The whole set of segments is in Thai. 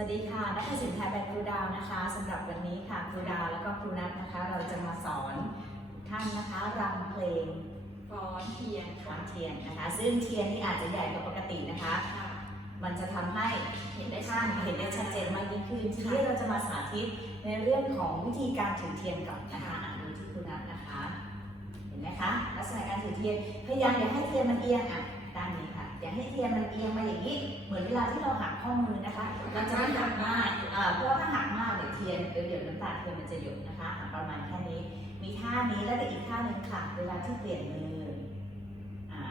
วัสดีค่ะ นักศึกษาแบบครูดาวนะคะสำหรับวันนี้ค่ะครูดาวแล้วก็ครูนัทนะคะ เราจะมาสอนท่านนะคะรำเพลงฟ้อนเทียนขวาค่ะนเทียนนะคะ ซึ่งเทียนที่อาจจะใหญ่กว่าปกตินะคะค่ะมันจะทำให้เห็นได้ท่านเห็นได้ชัดเจนมากยิ่งขึ้นทีนี้เราจะมาสาธิตในเรื่องของวิธีการถือเทียนก่อนนะคะอ่านดูที่ครูนัทนะคะ เห็นไหมคะลักษณะการถือเทียนพยายามอย่าให้เทียนมันเอียงอะด้านนี้ค่ะ อย่าให้เทียนมันเอียงมาอย่างนี้ เหมือนเวลาที่เราหักข้อมือนะคะมันจะไม่หักมากอ่าเพราะว่าถ้าหักมากเดี๋ยวเทียนเดี๋ยวเดี๋ยวน้ำตาลเทียนมันจะหยดนะคะอะประมาณแค่นี้ มีท่านี้แล้วก็อีกท่าหนึ่งค่ะ เวลาที่เปลี่ยนมืออ่า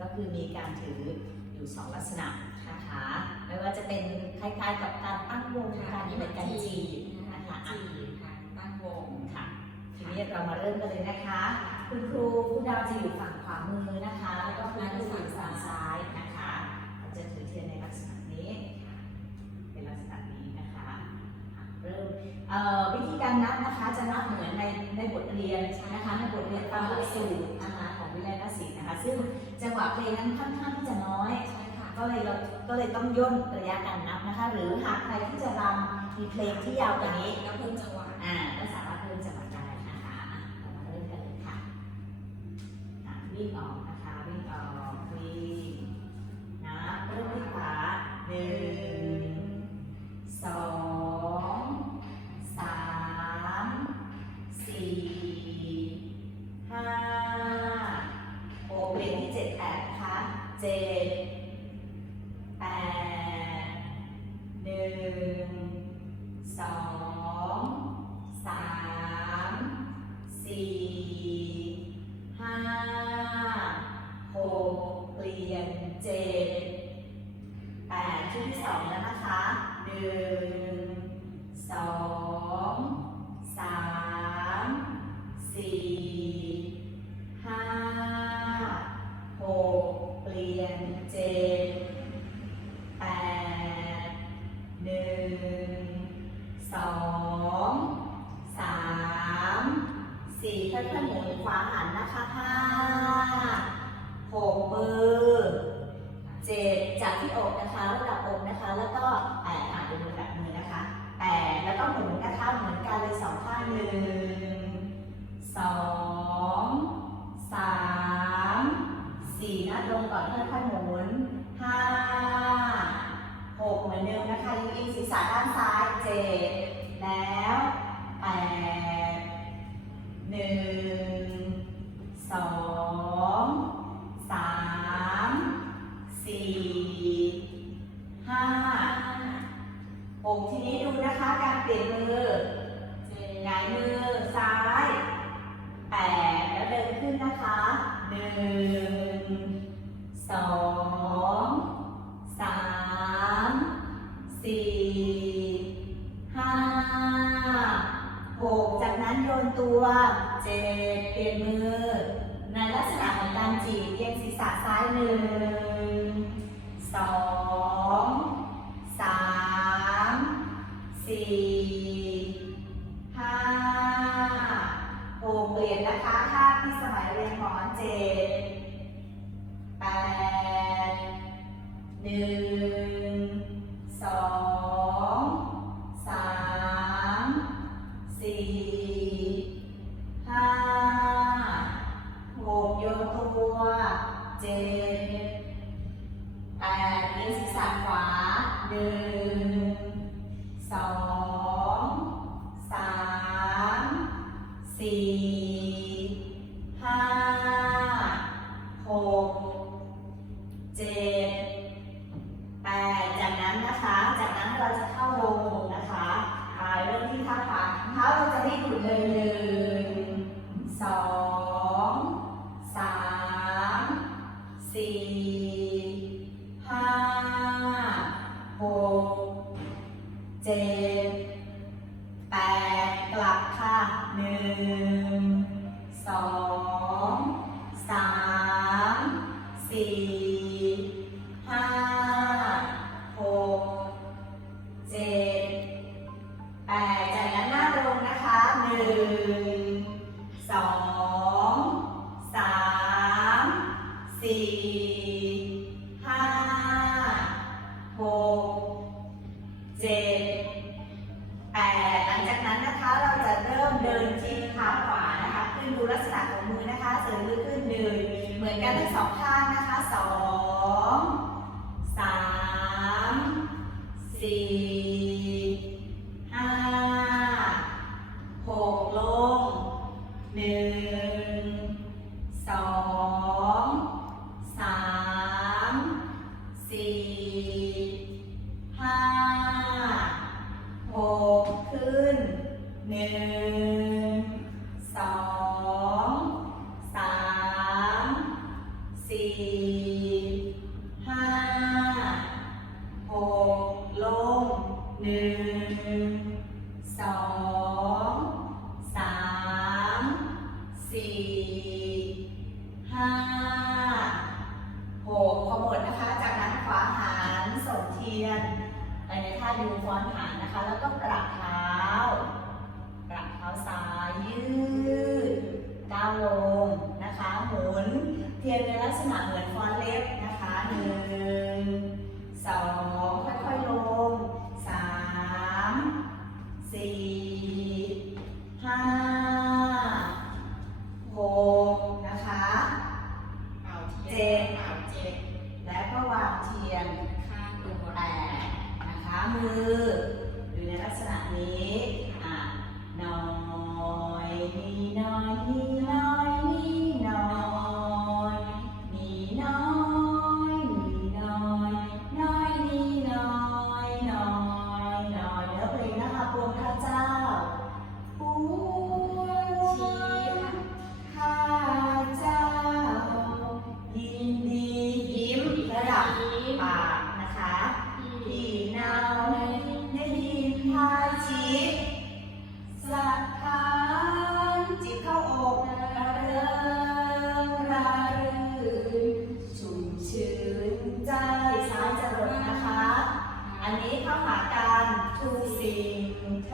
ก็คือมีการถืออยู่สองลักษณะนะคะไม่ว่าจะเป็นคล้ายๆกับการตั้งวงการเหมือนกันจีบนะคะอะจีบค่ะตั้งวงค่ะทีนี้เรามาเริ่มกันเลยนะคะ คุณครูคุณดาวจะอยู่ฝั่งขวามือนะคะ แล้วก็คุณนัทจะอยู่ฝั่งซ้ายนะคะเราจะถือเทียนในลักษณะนี้ เป็นลักษณะนี้นะคะอะเริ่มเอ่อวิธีการนับนะคะจะนับเหมือนในในบทเรียนนะคะในบทเรียนตามหลักสูตรนะคะของวิทยาลัยศิลป์นะคะ ซึ่งจังหวะเพลงนั้นค่อนข้างที่จะน้อยใช่ค่ะก็เลยเราก็เลยต้องย่นระยะการนับนะคะ หรือหากใครที่จะรำมีเพลงที่ยาวกว่านี้แล้วเพิ่มจังหวะอ่า ห นึ่งสอง หกเปลี่ยนนะคะถ้าที่สมัยเรียนหมอเจ็ดแปดหนึ่ง สี่ห้าหกเจ็ดแปดจากนั้นหน้าตงนะคะหนึ่งสองสามสี่ห้าหกเจ็ดแปดหลังจากนั้นนะคะเราจะเริ่มเดินที่ขาขวานะคะดูลักษณะของมือนะคะเสริมมือขึ้นหนึ่งเหมือนกันทั้งสองข้าง สองสามสี่ห้าหกลงหนึ่งสอง ลงหนึ่งสองสามสี่ห้าหกขมวดนะคะ จากนั้นขวาหานส่งเทียน ไปในท่ายูฟอนหานนะคะ แล้วก็กรับเท้ากรับเท้าซ้ายยืดก้าวลงนะคะหมุนเทียนในลักษณะเหมือนฟอน มือ sing,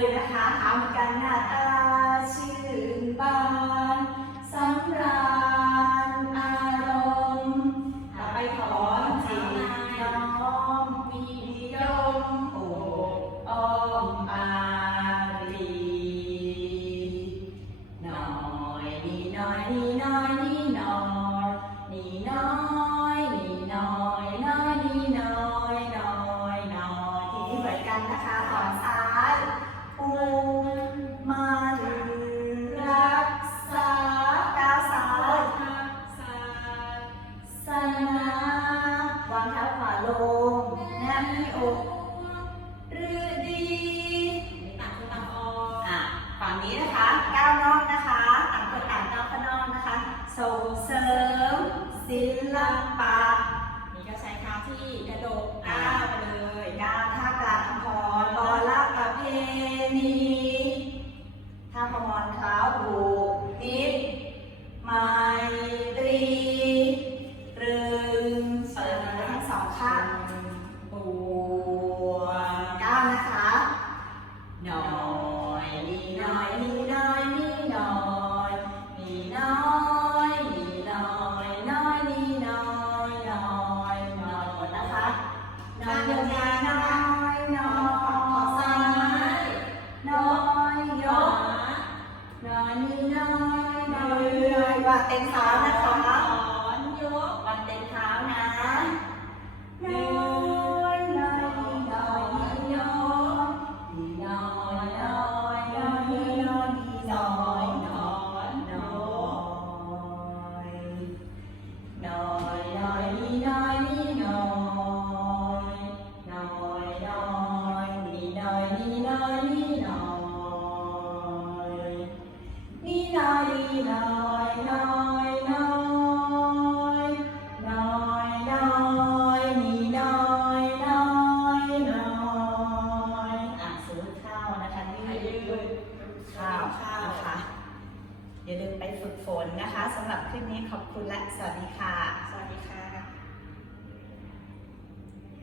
เลยนะคะ หาเหมือนกันหน้าตาชื่นบานสำราญ นะวางเท้าขวาลงหน้ามีอกรือดีต่างคนต่างออกอะฝั่งนี้นะคะก้าวนอกนะคะต่างคนต่างก้าวข้นอกนะคะ ส่งเสริมศิลปะนี่ก็ใช้เท้าที่กระโดดก้าวไปเลยก้าวท่ากลางพรอลละประเพณีท่าพมรค่ะ